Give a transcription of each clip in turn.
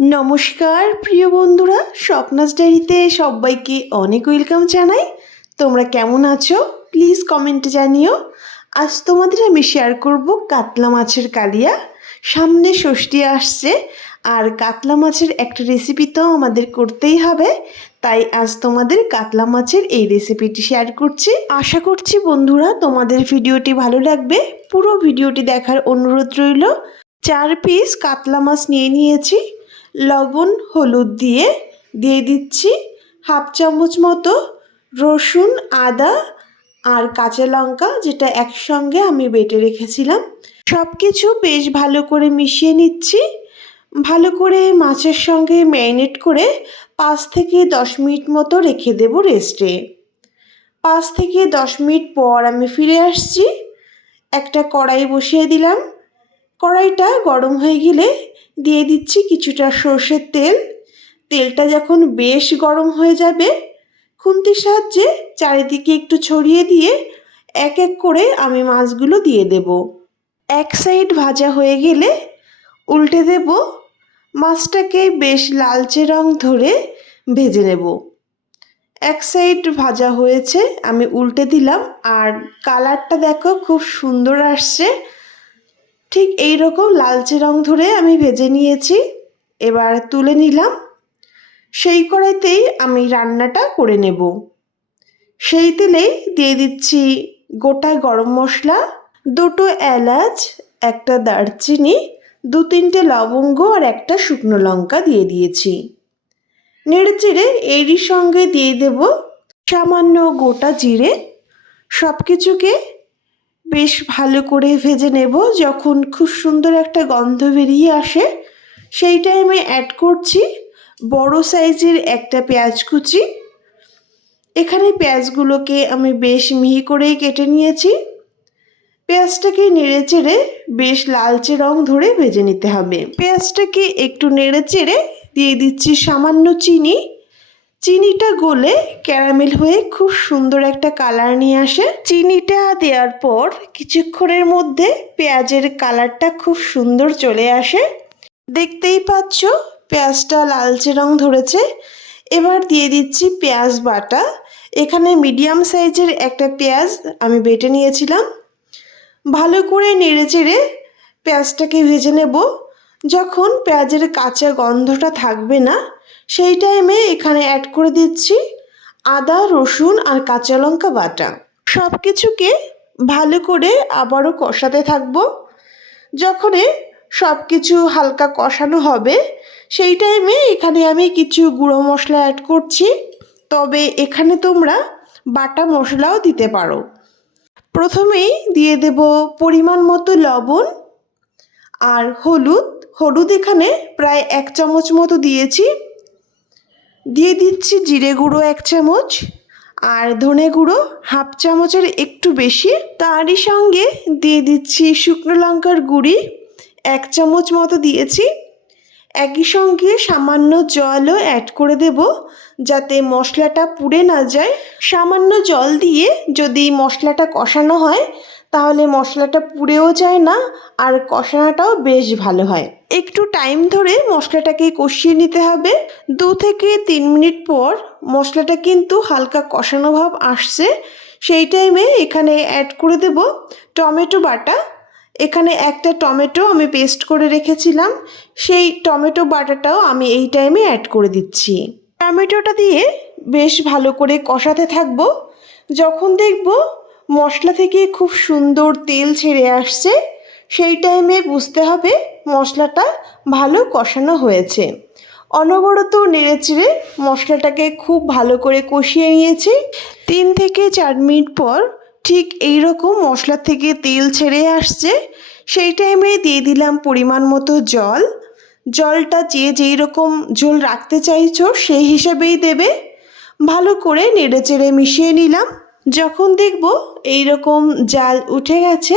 নমস্কার, প্রিয় বন্ধুরা। স্বপ্নাস ডায়েরিতে সবাইকে অনেক ওয়েলকাম জানাই। তোমরা কেমন আছো? প্লিজ কমেন্টে জানিও। আজ তোমাদের আমি শেয়ার করব কাতলা মাছের কালিয়া। সামনে ষষ্ঠী আসছে, আর কাতলা মাছের একটা রেসিপি তো আমাদের করতেই হবে। তাই আজ তোমাদের কাতলা মাছের এই রেসিপিটি শেয়ার করছি। আশা করছি বন্ধুরা তোমাদের ভিডিওটি ভালো লাগবে। পুরো ভিডিওটি দেখার অনুরোধ রইল, চার পিস কাতলা মাছ নিয়ে নিয়েছি। লবণ, হলুদ দিয়ে দিয়ে দিচ্ছি। হাফ চামচ মতো রসুন, আদা আর কাঁচা লঙ্কা যেটা একসঙ্গে আমি বেটে রেখেছিলাম। সব কিছু বেশ ভালো করে মিশিয়ে নিচ্ছি। ভালো করে মাছের সঙ্গে ম্যারিনেট করে পাঁচ থেকে দশ মিনিট মতো রেখে দেবো রেস্টে। পাঁচ থেকে দশ মিনিট পর আমি ফিরে আসছি। একটা কড়াই বসিয়ে দিলাম। কড়াইটা গরম হয়ে গেলে দিয়ে দিচ্ছি কিছুটা সর্ষের তেল। তেলটা যখন বেশ গরম হয়ে যাবে, খুন্তির সাহায্যে চারিদিকে একটু ছড়িয়ে দিয়ে এক এক করে আমি মাছগুলো দিয়ে দেব। এক সাইড ভাজা হয়ে গেলে উল্টে দেব, মাছটাকে বেশ লালচে রং ধরে ভেজে নেব। এক সাইড ভাজা হয়েছে, আমি উল্টে দিলাম। আর কালারটা দেখো, খুব সুন্দর আসছে। ঠিক এই রকম লালচে রং ধরে আমি ভেজে নিয়েছি। এবার তুলে নিলাম। সেই কড়াইতেই আমি রান্নাটা করে নেব। সেই তেলেই দিয়ে দিচ্ছি গোটা গরম মশলা, দুটো এলাচ, একটা দারচিনি, দু তিনটে লবঙ্গ আর একটা শুকনো লঙ্কা দিয়ে দিয়েছি। নেড়ে চেড়ে এরই সঙ্গে দিয়ে দেব সামান্য গোটা জিরে। সব কিছুকে বেশ ভালো করে ভেজে নেব। যখন খুব সুন্দর একটা গন্ধ বেরিয়ে আসে, সেই টাইমে অ্যাড করছি বড় সাইজের একটা পেঁয়াজ কুচি। এখানে পেঁয়াজগুলোকে আমি বেশ মিহি করেই কেটে নিয়েছি। পেঁয়াজটাকে নেড়ে চেড়ে বেশ লালচে রং ধরে ভেজে নিতে হবে। পেঁয়াজটাকে একটু নেড়ে চেড়ে দিয়ে দিচ্ছি সামান্য চিনি। চিনিটা গলে ক্যারামেল হয়ে খুব সুন্দর একটা কালার নিয়ে আসে। চিনিটা দেওয়ার পর কিছুক্ষণের মধ্যে পেঁয়াজের কালারটা খুব সুন্দর চলে আসে। দেখতেই পাচ্ছ, পেঁয়াজটা লালচে রং ধরেছে। এবার দিয়ে দিচ্ছি পেঁয়াজ বাটা। এখানে মিডিয়াম সাইজের একটা পেঁয়াজ আমি বেটে নিয়েছিলাম। ভালো করে নেড়ে চেড়ে পেঁয়াজটাকে ভেজে নেব। যখন পেঁয়াজের কাঁচা গন্ধটা থাকবে না সেই টাইমে এখানে অ্যাড করে দিচ্ছি আদা, রসুন আর কাঁচা লঙ্কা বাটা। সব কিছুকে ভালো করে আবারও কষাতে থাকব। যখনই সব কিছু হালকা কষানো হবে, সেই টাইমে এখানে আমি কিছু গুঁড়ো মশলা অ্যাড করছি। তবে এখানে তোমরা বাটা মশলাও দিতে পারো। প্রথমেই দিয়ে দেব পরিমাণ মতো লবণ আর হলুদ। হলুদ এখানে প্রায় এক চামচ মতো দিয়েছি। দিয়ে দিচ্ছি জিরে গুঁড়ো এক চামচ আর ধনে গুঁড়ো হাফ চামচের একটু বেশি। তারই সঙ্গে দিয়ে দিচ্ছি শুকনো লঙ্কার গুঁড়ি এক চামচ মতো দিয়েছি। একই সঙ্গে সামান্য জলও অ্যাড করে দেব যাতে মশলাটা পুড়ে না যায়। সামান্য জল দিয়ে যদি মশলাটা কষানো হয় তাহলে মশলাটা পুড়েও যায় না আর কষানোটাও বেশ ভালো হয়। একটু টাইম ধরে মশলাটাকে কষিয়ে নিতে হবে। দু থেকে তিন মিনিট পর মশলাটা কিন্তু হালকা কষানো ভাব আসছে। সেই টাইমে এখানে অ্যাড করে দেব টমেটো বাটা। এখানে একটা টমেটো আমি পেস্ট করে রেখেছিলাম। সেই টমেটো বাটাটাও আমি এই টাইমে অ্যাড করে দিচ্ছি। টমেটোটা দিয়ে বেশ ভালো করে কষাতে থাকব। যখন দেখব মশলা থেকে খুব সুন্দর তেল ছেড়ে আসছে। সেই টাইমে বুঝতে হবে মশলাটা ভালো কষানো হয়েছে। অনবরত নেড়েচেড়ে মশলাটাকে খুব ভালো করে কষিয়ে নিয়েছি। তিন থেকে চার মিনিট পর ঠিক এই রকম মশলা থেকে তেল ছেড়ে আসছে। সেই টাইমে দিয়ে দিলাম পরিমাণ মতো জল। জলটা যে যেই রকম ঝোল রাখতে চাইছো সেই হিসাবেই দেবে। ভালো করে নেড়ে চেড়ে মিশিয়ে নিলাম। যখন দেখব এই রকম জাল উঠে গেছে,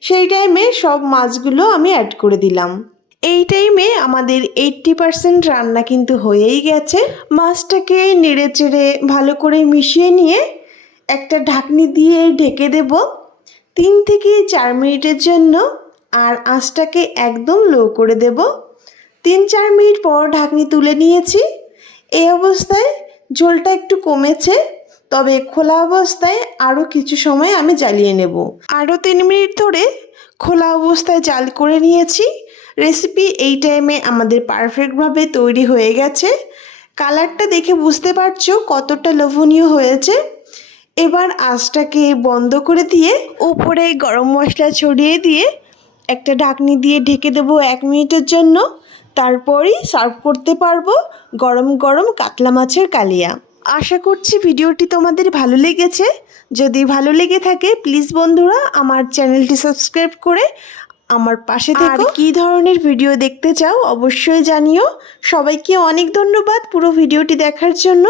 সেই টাইমে সব মাছগুলো আমি অ্যাড করে দিলাম। এই টাইমে আমাদের এইট্টি পারসেন্ট রান্না কিন্তু হয়েই গেছে। মাছটাকে নেড়ে চেড়ে ভালো করে মিশিয়ে নিয়ে একটা ঢাকনি দিয়ে ঢেকে দেব। তিন থেকে চার মিনিটের জন্য আর আঁচটাকে একদম লো করে দেব। তিন চার মিনিট পর ঢাকনি তুলে নিয়েছি। এই অবস্থায় ঝোলটা একটু কমেছে। তবে খোলা অবস্থায় আরও কিছু সময় আমি জ্বালিয়ে নেব। আরও তিন মিনিট ধরে খোলা অবস্থায় জাল করে নিয়েছি। রেসিপি এই টাইমে আমাদের পারফেক্টভাবে তৈরি হয়ে গেছে। কালারটা দেখে বুঝতে পারছ কতটা লোভনীয় হয়েছে। এবার আঁচটাকে বন্ধ করে দিয়ে উপরে গরম মশলা ছড়িয়ে দিয়ে একটা ঢাকনি দিয়ে ঢেকে দেবো এক মিনিটের জন্য। তারপরই সার্ভ করতে পারব গরম গরম কাতলা মাছের কালিয়া। আশা করছি ভিডিওটি তোমাদের ভালো লেগেছে। যদি ভালো লেগে থাকে প্লিজ বন্ধুরা আমার চ্যানেলটি সাবস্ক্রাইব করে আমার পাশে থেকে। কি ধরনের ভিডিও দেখতে চাও অবশ্যই জানিও। সবাইকে অনেক ধন্যবাদ পুরো ভিডিওটি দেখার জন্য।